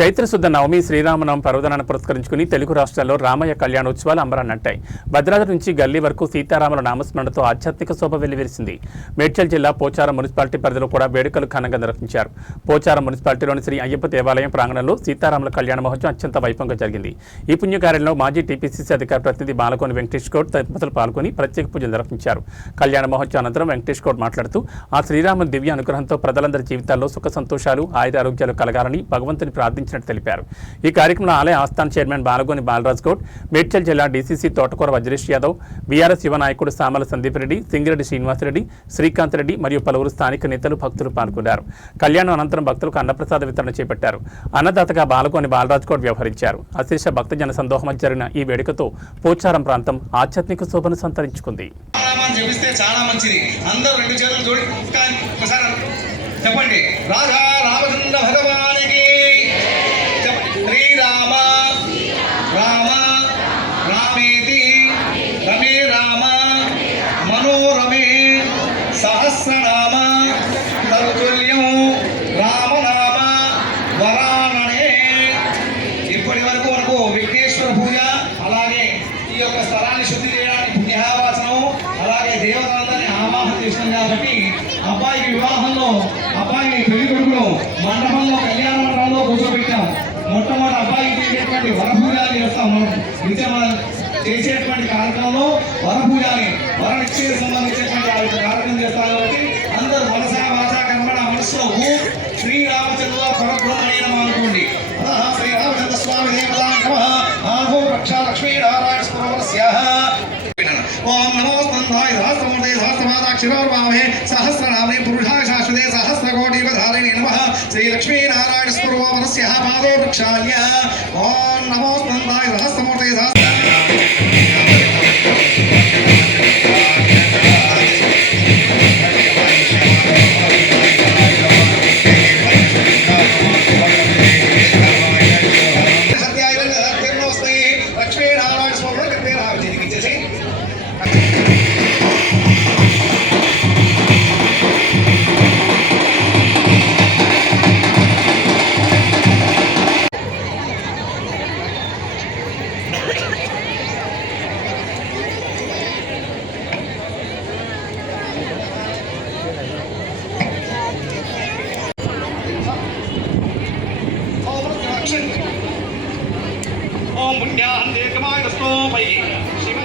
చైత్రశుద్ధ నవమి శ్రీరామనవమి పర్వదినాన్ని పురస్కరించుకుని తెలుగు రాష్ట్రాల్లో రామయ్య కళ్యాణోత్సవాలు అంబరాన్నంటాయి. భద్రాద్రి నుంచి గల్లీ వరకు సీతారాముల నామస్మరణతో ఆధ్యాత్మిక శోభ వెల్లివిరిసింది. మేడ్చల్ జిల్లా పోచారం మున్సిపాలిటీ పరిధిలో కూడా వేడుకలు ఘనంగా నిర్వహించారు. పోచారం మున్సిపాలిటీలోని శ్రీ అయ్యప్ప దేవాలయం ప్రాంగణంలో సీతారాముల కళ్యాణ మహోత్సవం అత్యంత వైభవంగా జరిగింది. ఈ పుణ్యకార్యంలో మాజీ టీపీసీసీ అధికార ప్రతినిధి బాలకోని వెంకటేష్ గౌడ్ దంపతులు పాల్గొని ప్రత్యేక పూజలు నిర్వహించారు. కళ్యాణ మహోత్సవం అనంతరం వెంకటేష్ గౌడ్ మాట్లాడుతూ ఆ శ్రీరాముని దివ్య అనుగ్రహంతో ప్రజలందరి జీవితాల్లో సుఖ సంతోషాలు ఆయురారోగ్యాలు కలగాలని భగవంతుని ప్రార్థించినట్టు తెలిపారు. ఈ కార్యక్రమంలో ఆలయ ఆస్థాన చైర్మన్ బాలగోని బాలరాజ్ గౌడ్, మేడ్చల్ జిల్లా డీసీసీ తోటకూర వజ్రేష్ యాదవ్, బీఆర్ఎస్ యువ నాయకుడు సామల సందీప్ రెడ్డి, సింగిరెడ్డి శ్రీనివాసరెడ్డి, శ్రీకాంత్ రెడ్డి మరియు పలువురు స్థానిక నేతలు భక్తులు పాల్గొన్నారు. కళ్యాణం అనంతరం భక్తులకు అన్నప్రసాద వితరణ చేపట్టారు. అన్నదాతగా బాలగోని బాలరాజ్ గౌడ్ వ్యవహరించారు. అశేష భక్తజన సందోహం జరిగిన ఈ వేడుకతో పోచారం ప్రాంతం ఆధ్యాత్మిక శోభను సంతరించుకుంది. చెప్పండి రాధా రామచంద్ర భగవానికి శ్రీరామ రామ రామేతి రమే రామ మనోరమే సహస్రనామ తరుతుల్యం రామనామ వరాననే. ఇప్పటి వరకు మనకు విఘ్నేశ్వర పూజ, అలాగే ఈ యొక్క స్థలాన్ని శుద్ధి చేయడానికి పుణ్యవాసనం, అలాగే దేవతలందరినీ ఆవాహన చేసినాం. కాబట్టి అబ్బాయికి వివాహంలో అబ్బాయిని పెళ్లి కొడుకును మండపంలో కళ్యాణ మండపంలో కూర్చోబెట్టాం. మొట్టమొదటి అబ్బాయికి చేసేటువంటి వరపూజాలు చేస్తాం. మనం చేసేటువంటి కార్యక్రమంలో వరపూజాలి వరనిచ్చే సంబంధించేటువంటి కార్యక్రమం చేస్తాం. కాబట్టి అందరూ మనసా వాచా కర్మణ మనసులో శ్రీరామచంద్ర పరబ్రహ్మణ్యం అనుకోండి. శ్రీరామచంద్ర స్వామి దేవతా రక్షా లక్ష్మీ నారాయణ స్వరస్య ఓం నమో స్కంధాయ సహస్రమూర్తే సహస్రమాదాక్షిరోర్వామే సహస్రనామే పురుషాయ శాశ్వతే సహస్రకోటిధారిణే నమః. శ్రీ లక్ష్మీ నారాయణ స్వరూపస్య పాదో వృక్షాయ ఓం నమో స్కంధాయ సహస్రమూర్తే లక్ష్మీ నారాయణ స్వరూపం ఇచ్చేసి ఓం పుణ్యాహం దీర్ఘమాయ వస్తో పై శివ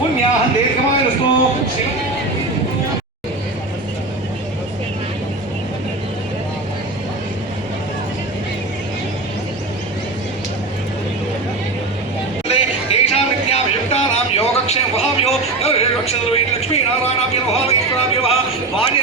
పుణ్యాహం దీర్ఘమాయ వస్తో శివ యోగక్షేమ వహావ్యో లక్ష్మీ నారాయణాభ్య వహాభ్య వాణి